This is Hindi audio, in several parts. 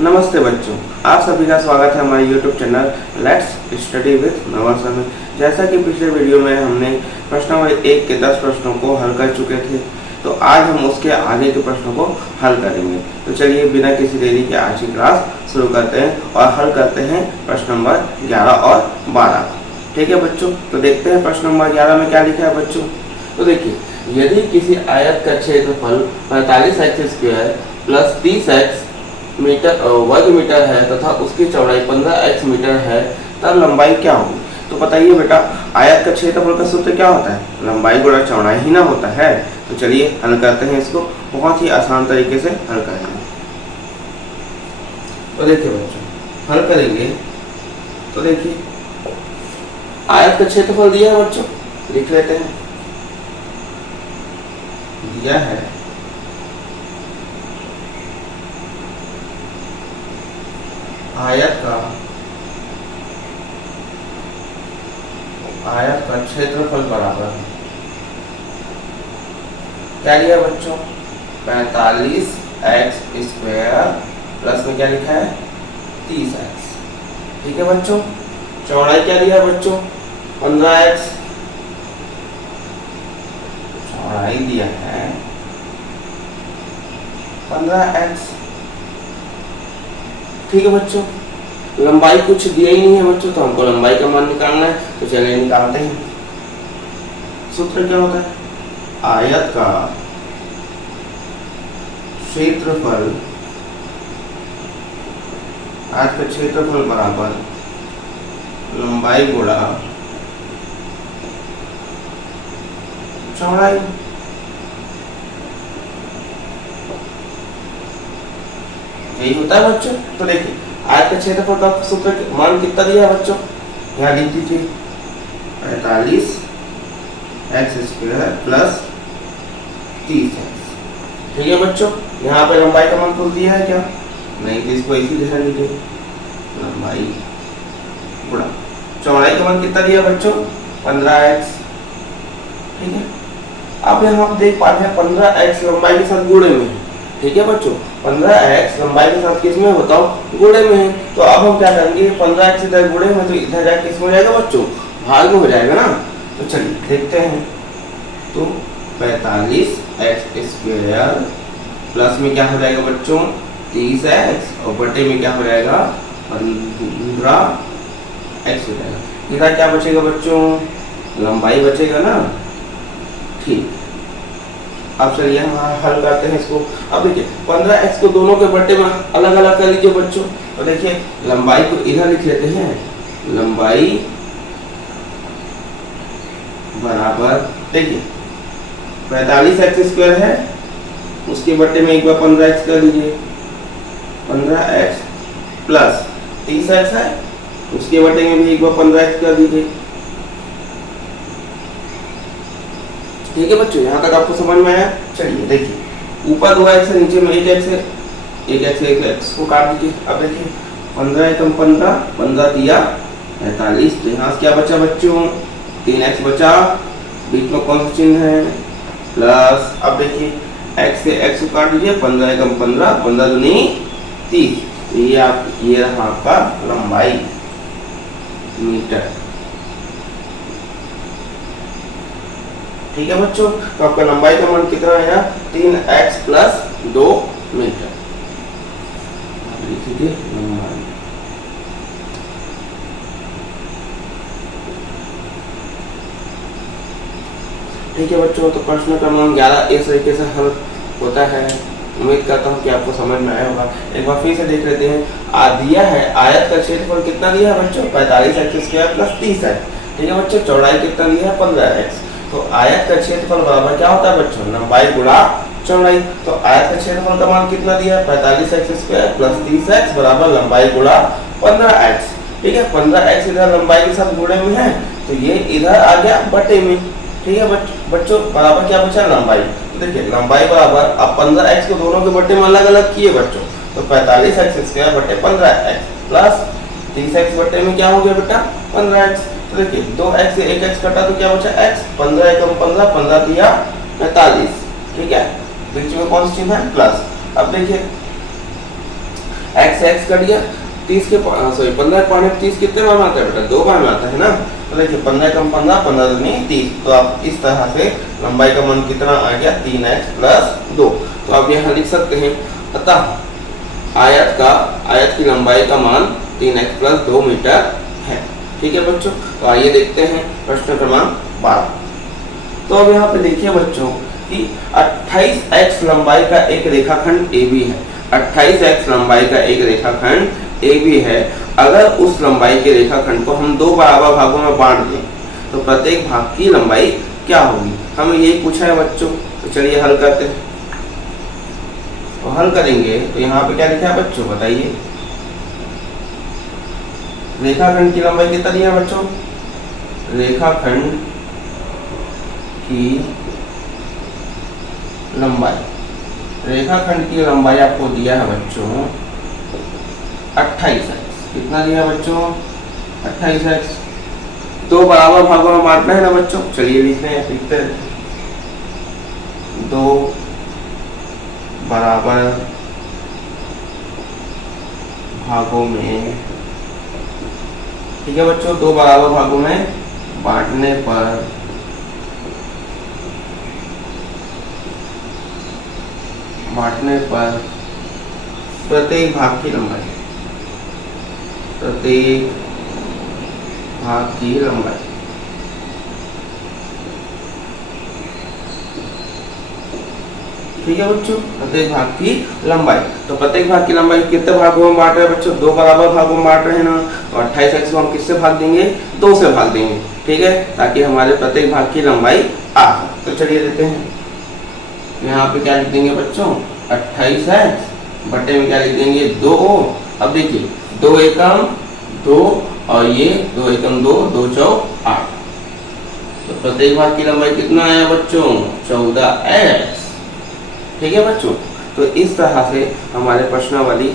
नमस्ते बच्चों, आप सभी का स्वागत है हमारे YouTube channel let's study with Navasa में। जैसा कि पिछले वीडियो में हमने प्रश्न नंबर 1 के 10 प्रश्नों को हल कर चुके थे, तो आज हम उसके आगे के प्रश्नों को हल करेंगे। तो चलिए बिना किसी देरी के आज की क्लास शुरू करते हैं और हल करते हैं प्रश्न नंबर 11 और 12। ठीक है बच्चों, तो देखते हैं प्रश्न नंबर 11 में क्या लिखा है बच्चों। तो देखिए, यदि किसी आयत का क्षेत्रफल 45x² प्लस 30x वर्ग मीटर है तथा उसकी चौड़ाई 15x मीटर है, तब लंबाई क्या होगी। तो बताइए बेटा, आयत का क्षेत्रफल का सूत्र क्या होता है? लंबाई गुणा चौड़ाई ही ना होता है। तो चलिए हल करते हैं इसको, बहुत ही आसान तरीके से हल करेंगे। तो देखिए बच्चों, हल करेंगे तो देखिए, आयत का क्षेत्रफल दिया है बच्चों, लिख लेते हैं। दिया है आयत का क्षेत्रफल बराबर क्या लिया बच्चों? 45x² प्लस में क्या लिखा है? 30x। ठीक है बच्चों, चौड़ाई क्या लिया बच्चों? 15x। चौड़ाई दिया है 15x। ठीक है बच्चों, लंबाई कुछ दिया ही नहीं है बच्चों, तो हमको लंबाई का मान निकालना है। तो चलिए निकालते हैं। सूत्र क्या होता है? आयत का क्षेत्रफल बराबर लंबाई गुणा चौड़ाई। यही होता है बच्चों। तो देखिए, आयत के क्षेत्रफल का सूत्र मान कितना दिया है बच्चों? यहाँ लिख दीजिए 45x² प्लस 30x। ठीक है बच्चों, यहाँ पे लंबाई का मान खुद दिया है क्या? नहीं, तो इसको इसी लिखा लीजिए, लंबाई गुणा चौड़ाई का मान कितना दिया बच्चों? 15x। ठीक है, अब यहाँ आप देख पाते हैं 15x लंबाई के साथ गुणे में। ठीक है बच्चों, 15x लंबाई के साथ किस में होता हो? गुणे में है। तो अब हम क्या करेंगे? 15x इधर गुणे में, तो इधर जाके किस में हो जाएगा बच्चों? भाग में हो जाएगा ना। तो चलिए देखते हैं। तो 45x² प्लस में क्या हो जाएगा बच्चों? 30x और बटे में क्या हो जाएगा? 15x हो जाएगा। इधर क्या बचेगा बच्चों? लंबाई बचेगा ना। ठीक, अब चलिए हम हल करते हैं इसको। अब देखिए, 15x को दोनों के बट्टे में अलग अलग कर लीजिए बच्चों। तो देखिए, लंबाई को इधर लिख लेते हैं, लंबाई बराबर, देखिए 45x² है, उसके बट्टे में एक बार 15x कर लीजिए। 15x प्लस 30x है, उसके बट्टे में भी एक बार 15x कर दीजिए। ठीक है बच्चों, यहाँ तक आपको समझ में आया? चलिए देखिए, ऊपर 2x है, नीचे में 1x है, 1x को काट दीजिए। अब देखिए, 15 एकम 15, 15 दिया 45। तो यहाँ से क्या बचा बच्चों? 3x बचा, बीच में कौन सा चिन्ह है? प्लस। अब देखिए, x से x को काट दीजिए, 15 एकम 15, 15 दूनी 30। ये रहा आपका लंबाई मीटर। ठीक है बच्चों, तो आपका लंबाई का मान कितना आया? 3x plus 2 metre. लिख दीजिए लंबाई। ठीक है बच्चों, तो प्रश्न क्रमांक 11 इस तरीके से हल होता है। उम्मीद करता हूँ कि आपको समझ में आया होगा। एक बार फिर से देख लेते हैं। दिया है आयत का क्षेत्रफल कितना दिया है बच्चों? 45x² plus 30x। ठीक है बच्चों, चौड़ाई कितना दिया है? 15x। तो आयत का क्षेत्रफल बराबर क्या होता है बच्चों? लंबाई गुणा चौड़ाई। तो आयत का क्षेत्रफल का मान कितना दिया है? 45x² प्लस 30x बराबर लंबाई गुणा 15x। ठीक है, 15x इधर लंबाई के साथ गुणे में है, तो ये इधर आ गया बटे में। ठीक है बच्चों, बराबर क्या बचा? लंबाई। तो देखिए, लंबाई बराबर, अब 15x को दोनों के बटे में अलग अलग किए बच्चों, तो 45x² बटे 15x प्लस 30x बटे में क्या हो गया बेटा? 15x। तो देखिए, 2x से 1x कटा तो क्या बचा? x। 15 एकम 15, 15 दिया 45। ठीक है, बीच में कौन सा चिन्ह है? प्लस। अब देखिए एक्स एक्स कट गया, 30 के सॉरी 15 पाने 30 कितने बार में आता है बेटा? 2 बार में आता है ना। तो देखिए 15 कम 15, 15 दूनी 30। तो आप इस तरह से लंबाई का मान कितना आ गया? 3x plus 2। तो आप यहाँ लिख सकते हैं, अतः आयत की लंबाई का मान 3x प्लस 2 मीटर है। ठीक है बच्चों, तो आइए देखते हैं प्रश्न क्रमांक 12। तो अब यहाँ पे देखिए बच्चों कि 28x लंबाई का एक रेखाखंड AB है। 28x लंबाई का एक रेखाखंड AB है। अगर उस लंबाई के रेखाखंड को हम 2 बराबर भागों में बांट दें तो प्रत्येक भाग की लंबाई क्या होगी? हमें यही पूछा है बच्चों। तो चलिए हल करते हैं। तो हल करेंगे तो यहाँ पे क्या लिखा है बच्चों, बताइए। रेखाखंड की लंबाई कितना दिया है बच्चों? रेखाखंड की लंबाई आपको दिया है बच्चों 28x। कितना दिया है बच्चों? 28x। 2 बराबर भागों में बांटना है ना बच्चों। चलिए लिखते हैं। 2 बराबर भागों में, ठीक है बच्चों, 2 बराबर भागों में बांटने पर प्रत्येक भाग की लंबाई, ठीक है बच्चों, प्रत्येक भाग की लंबाई। तो प्रत्येक भाग की लंबाई कितने भागों में बांट रहे हैं बच्चों? 2 बराबर भागों में बांट रहे हैं ना। तो 28x को हम किससे भाग देंगे? 2 से भाग देंगे। ठीक है, ताकि हमारे प्रत्येक भाग की लंबाई आ। तो चलिए देते हैं, यहाँ पे क्या लिख देंगे बच्चों? 28x बटे में क्या लिख देंगे? 2। अब देखिए 2 एकम 2 और ये 2 एकम 2, 2 चौक 8। तो प्रत्येक भाग की लंबाई कितना आया बच्चों? 14x। ठीक है बच्चों, तो इस तरह से हमारे प्रश्नावली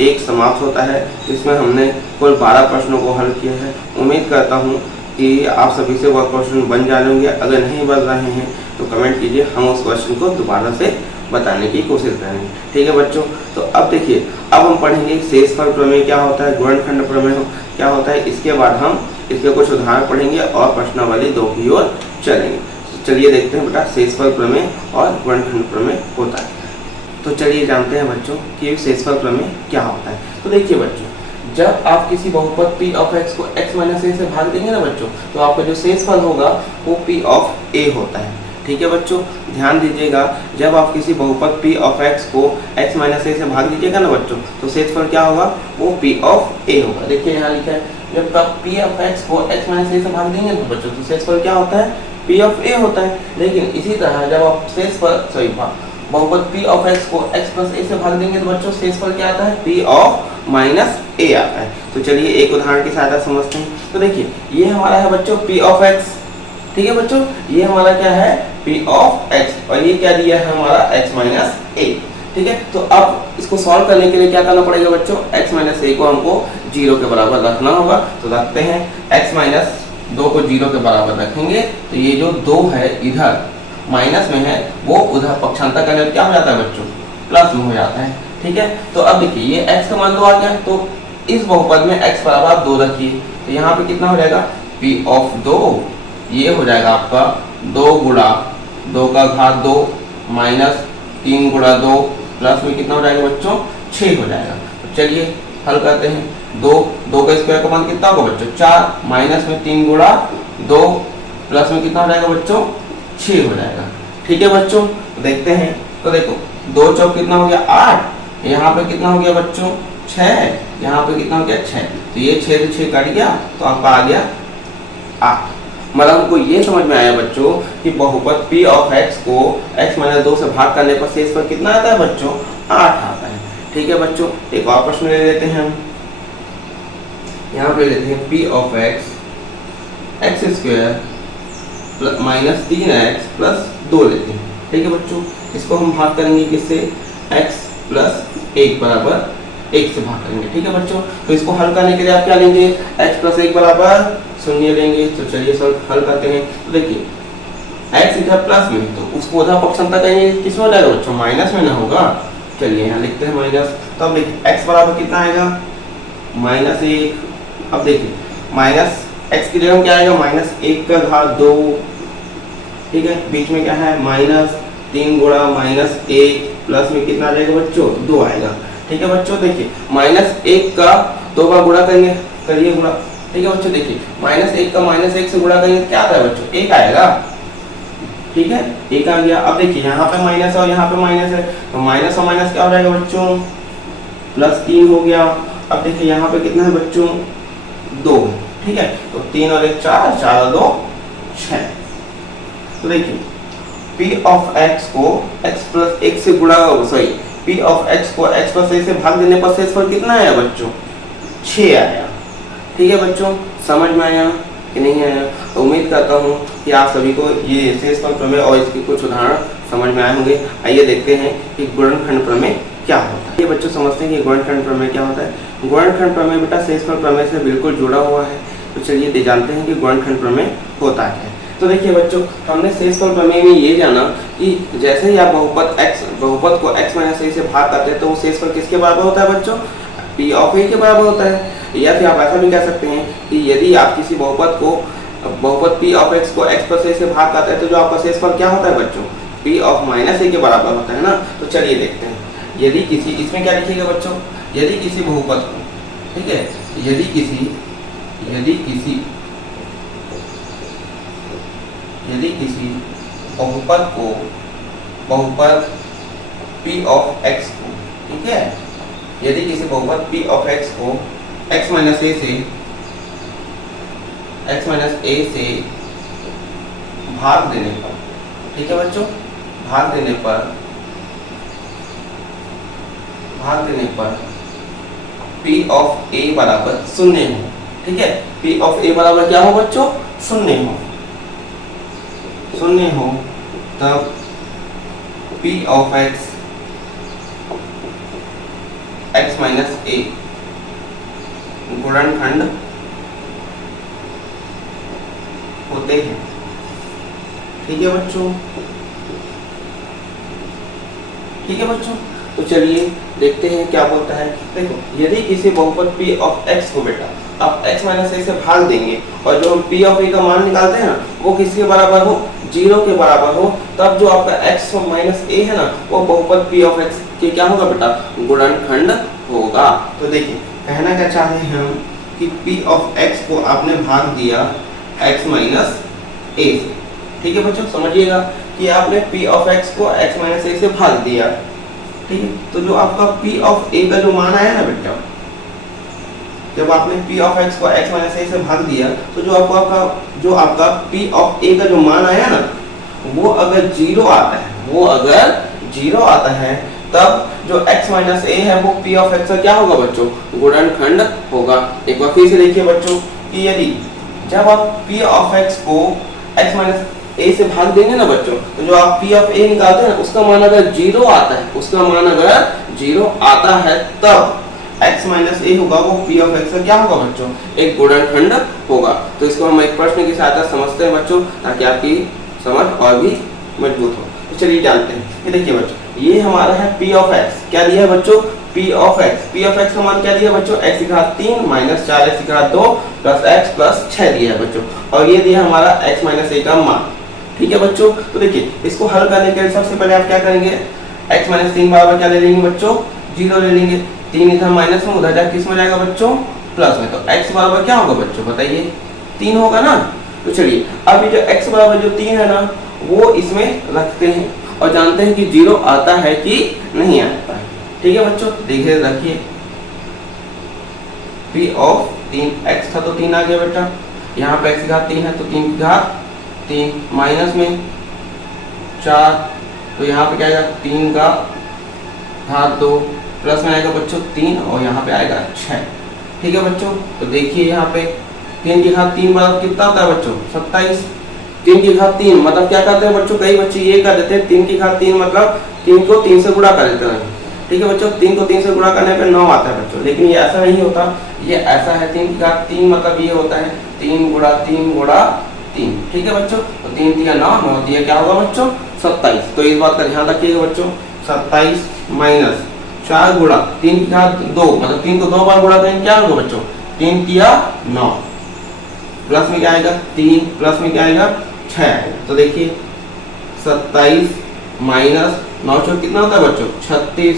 1 समाप्त होता है। इसमें हमने कुल 12 प्रश्नों को हल किया है। उम्मीद करता हूँ कि आप सभी से वह क्वेश्चन बन जा रहे होंगे। अगर नहीं बन रहे हैं तो कमेंट कीजिए, हम उस क्वेश्चन को दोबारा से बताने की कोशिश करेंगे। ठीक है बच्चों, तो अब देखिए, अब हम पढ़ेंगे शेषफल प्रमेय क्या होता है, गुणनखंड प्रमेय क्या होता है। इसके बाद हम इसके कुछ उदाहरण पढ़ेंगे और प्रश्नावली 2 की ओर चलेंगे। चलिए देखते हैं बेटा शेषफल प्रमेय और गुणनखंड प्रमेय होता है। तो चलिए जानते हैं बच्चों कि शेषफल प्रमेय क्या होता है। तो देखिए बच्चों, जब आप किसी बहुपद p ऑफ x को x माइनस a से भाग देंगे ना बच्चों, तो आपका जो शेषफल होगा वो p ऑफ a होता है। ठीक है बच्चों, ध्यान दीजिएगा, जब आप किसी बहुपद p ऑफ x को x माइनस a से भाग दीजिएगा ना बच्चों, तो शेषफल क्या होगा? वो p ऑफ a होगा। देखिए यहाँ लिखा है, जब आप p ऑफ x को x माइनस a से भाग देंगे ना बच्चों, तो शेषफल क्या होता है? p ऑफ a होता है। लेकिन इसी तरह जब आप शेषफल बहुपद p ऑफ x को x प्लस a से भाग देंगे तो बच्चों शेषफल क्या आता है? p ऑफ माइनस a आता है। तो चलिए एक उदाहरण की सहायता समझते हैं। तो देखिए ये हमारा है बच्चों p ऑफ x। ठीक है बच्चों, ये हमारा क्या है? p ऑफ x, और ये क्या दिया है हमारा? x minus a। ठीक है, तो अब इसको सॉल्व करने के लिए क्या करना पड़ेगा बच्चों? x माइनस a को हमको 0 के बराबर रखना होगा। तो रखते हैं, x माइनस 2 को 0 के बराबर रखेंगे तो ये जो 2 है इधर माइनस में है, वो उधर पक्षांतर करने पर क्या हो जाता है बच्चों? प्लस में हो जाता है। ठीक है, तो अब देखिए ये x का मान 2 आ गया, तो इस बहुपद में x बराबर 2 रखिए। तो यहाँ पे कितना हो जाएगा? p ऑफ 2, ये हो जाएगा आपका 2 गुणा 2 का घात 2 माइनस 3 गुणा 2 प्लस में कितना हो जाएगा बच्चों? 6 हो जाएगा। तो चलिए हल करते हैं। 2 का स्क्वायर का मान कितना होगा बच्चों? 4 माइनस में 3 गुणा 2 प्लस में कितना हो जाएगा बच्चों? 6 हो जाएगा। ठीक है बच्चों, तो देखते हैं। तो देखो 2 चौक कितना हो गया? 8। यहाँ पे कितना हो गया बच्चों? 6। यहाँ पे कितना हो गया? 6। तो ये 6 से 6 कट गया तो आपका आ गया 8। मतलब हमको ये समझ में आया बच्चों कि बहुपद p ऑफ x को x माइनस 2 से भाग करने पर शेषफल कितना आता है बच्चों? 8 आता है। ठीक है बच्चों, एक और प्रश्न ले लेते हैं हम। यहाँ पे लेते हैं p of x square minus 3x plus 2 लेते हैं। ठीक है बच्चों, इसको हम भाग करेंगे किससे? x प्लस 1 बराबर 1 से भाग करेंगे। ठीक है बच्चों, तो इसको हल करने के लिए आप क्या लेंगे? x प्लस 1 बराबर 0 लेंगे। तो चलिए सर हल करते हैं। तो देखिए x इधर प्लस में, तो उसको उधर पक्षांतर करेंगे, किसमें हो जाएगा बच्चों? माइनस में ना होगा। चलिए यहाँ लिखते हैं माइनस। तो अब देखिए x बराबर कितना आएगा -1। अब देखिए माइनस x की जगह क्या आएगा -1/2, ठीक है, बीच में क्या है -3 गुणा -1 प्लस में कितना आ जाएगा बच्चों 2 आएगा, ठीक है बच्चों। देखिए -1 का 2 बार गुणा करेंगे, करिए गुणा, ठीक है बच्चों। देखिए -1 का -1 से गुणा करेंगे क्या आता है बच्चों 1 आएगा, ठीक है 1 आ गया। अब देखिए यहाँ पे माइनस है और यहाँ पे माइनस है, तो माइनस और माइनस क्या हो जाएगा बच्चों +3 हो गया। अब देखिए यहाँ पे कितना है बच्चों 2, ठीक है, तो 3 और 1 4, 4 और 2 6। तो देखिए p ऑफ x को x + 1 से गुणा, सॉरी p ऑफ x को x + 1 से भाग देने पर शेषफल कितना आया बच्चों 6 आया, ठीक है बच्चों। समझ में आया कि नहीं आया? तो उम्मीद करता हूँ कि आप सभी को ये शेषफल प्रमेय और इसके कुछ उदाहरण समझ में आए होंगे। आइए देखते हैं कि गुणनखंड प्रमेय क्या होता है। ये बच्चों समझते हैं कि गुणनखंड प्रमेय क्या होता है। गुणनखंड प्रमेय बेटा शेषफल प्रमेय से बिल्कुल जुड़ा हुआ है, तो चलिए जानते हैं कि गुणनखंड प्रमेय होता है। तो देखिए बच्चों हमने शेषफल प्रमेय में ये जाना कि जैसे ही आप बहुपद को x - a से भाग करते हैं तो वो शेषफल किसके बराबर होता है बच्चों p ऑफ a के बराबर होता है। या फिर आप ऐसा भी कह सकते हैं कि यदि आप किसी बहुपद p ऑफ x को x + a से भाग करते हैं तो जो आपका शेषफल क्या होता है बच्चों p ऑफ -a के बराबर होता है ना। तो चलिए देखते हैं, यदि किसी, इसमें क्या लिखिएगा बच्चों, यदि किसी बहुपद को, ठीक है, यदि किसी बहुपद को, बहुपद p ऑफ x को, ठीक है, यदि किसी बहुपद p ऑफ x को x - a से भाग देने पर, ठीक है बच्चों, भाग देने पर p ऑफ a बराबर 0 हो, ठीक है, p ऑफ a बराबर क्या हो बच्चों 0 हो, तब p ऑफ x - a गुणनखंड होते हैं, ठीक है बच्चों, ठीक है बच्चों। तो चलिए देखते हैं क्या बोलता है। देखो यदि किसी बहुपद p ऑफ x को बेटा आप x - a से भाग देंगे और जो हम p ऑफ a का मान निकालते हैं ना वो किसके बराबर हो 0 के बराबर हो, तब जो आपका x - a है ना वो बहुपद p ऑफ x के क्या होगा बेटा गुणनखंड होगा। तो देखिए कहना क्या चाहते हैं हम कि p ऑफ x को आपने भाग दिया x - a से, ठीक है बच्चों, समझिएगा कि आपने p ऑफ x को x - a से भाग दिया, ठीक है। तो जो आपका p ऑफ a का जो मान आया ना बेटा, जब आपने p ऑफ x को x - a से भाग दिया तो जो आपका p ऑफ a का जो मान आया ना वो अगर 0 आता है, तब जो x - a है वो p ऑफ x का क्या होगा बच्चों गुणनखंड होगा। एक बार फिर से देखिए बच्चों कि यदि जब आप p ऑफ x को x - a से भाग देंगे ना बच्चों, तो जो आप p ऑफ a निकालते हैं उसका मान अगर 0 आता है, तब x - a होगा वो p ऑफ x का क्या होगा बच्चों एक गुणनखंड होगा। तो इसको हम एक प्रश्न की सहायता समझते हैं बच्चों, ताकि आपकी समझ और भी मजबूत हो। तो चलिए जानते हैं। ये देखिए बच्चों ये हमारा है p ऑफ x, क्या दिया है बच्चों p ऑफ x का मान क्या दिया बच्चों x की घात 3 - 4x की घात 2 + x + 6 दिया है बच्चों, और ये दिया हमारा x - a का मान, ठीक है बच्चों। तो देखिए इसको हल करने के लिए सबसे पहले आप क्या करेंगे, x - 3 बराबर क्या ले लेंगे बच्चों 0 ले लेंगे, 3 इधर माइनस में उधर जाके किस में जाएगा बच्चों प्लस में, तो x बराबर क्या होगा बच्चों बताइए 3 होगा ना। तो चलिए अब ये जो x बराबर जो 3 है ना वो इसमें रखते हैं और जानते हैं कि 0 आता है कि नहीं आता है, ठीक है बच्चों। देखिए रखिए p ऑफ 3 x था तो 3 आ गया बेटा, यहाँ पे x की घात 3 है तो 3 की घात 3 माइनस में 4, तो यहाँ पे क्या आएगा 3 का घात 2 प्लस में आएगा बच्चों 3 और यहाँ पे आएगा 6, ठीक है बच्चों। तो देखिए यहाँ पे 3 की घात 3 बराबर कितना होता है बच्चों 27, 3 की घात 3 मतलब क्या करते हैं बच्चों, कई बच्चे ये कर देते हैं 3 की घात 3 मतलब 3 को 3 से गुणा कर देते हैं, ठीक है बच्चों। 3 को 3 से गुणा करने पे 9 आता है बच्चों, लेकिन ये ऐसा नहीं होता, ये ऐसा है 3 की घात 3 मतलब ये होता है 3 गुणा 3 गुणा 3, ठीक है बच्चों। तो 3 दिया 9, 9 दिया क्या होगा बच्चों 27। तो इस बात का ध्यान रखिएगा बच्चों, 27 माइनस 4 गुणा 3 क्या 2, मतलब 3 को 2 बार गुणा करेंगे क्या होगा बच्चों, 3 तिया 9, प्लस में क्या आएगा 3, प्लस में क्या आएगा 6 आएगा। तो देखिए 27 माइनस 9 चौक कितना होता है बच्चों 36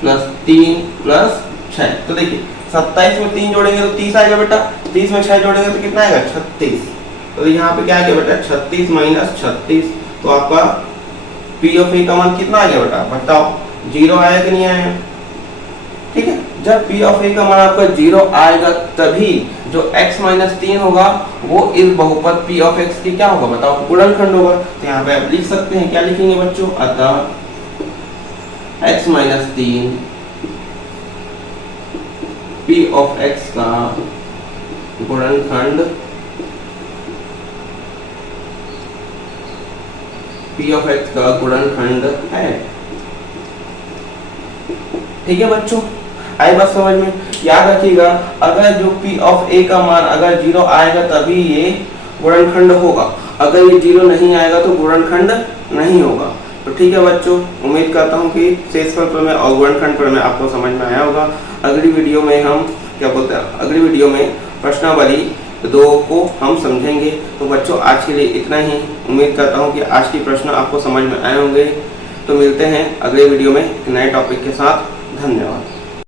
प्लस 3 प्लस 6। तो देखिए 27 में 3 जोड़ेंगे तो 30 आएगा बेटा, 30 में 6 जोड़ेंगे तो कितना आएगा 36। तो यहाँ पे क्या आ गया बेटा 36 माइनस 36, तो आपका पी ऑफ ए का मान कितना आ गया बेटा बताओ, 0 आया कि नहीं आया। ठीक है, जब पी ऑफ ए का मान आपका 0 आएगा तभी जो x माइनस 3 होगा वो इस बहुपद पी ऑफ एक्स की क्या होगा बताओ, गुणनखंड होगा। तो यहाँ पे आप लिख सकते हैं, क्या लिखेंगे बच्चों, अतः x minus 3 P of x का गुणनखंड, पी ऑफ एक्स का गुणनखंड है। ठीक है बच्चों, आई बात समझ में। याद रखिएगा अगर जो पी ऑफ ए का मान अगर 0 आएगा तभी ये गुणनखंड होगा, अगर ये 0 नहीं आएगा तो गुणनखंड नहीं होगा। तो ठीक है बच्चों, उम्मीद करता हूँ कि शेषफल प्रमेय और गुणनखंड प्रमेय आपको समझ में आया होगा। अगली वीडियो में हम क्या बोलते हैं, अगली वीडियो में प्रश्नावली 2 को हम समझेंगे। तो बच्चों आज के लिए इतना ही, उम्मीद करता हूँ कि आज की प्रश्न आपको समझ में आए होंगे। तो मिलते हैं अगले वीडियो में एक नए टॉपिक के साथ। धन्यवाद।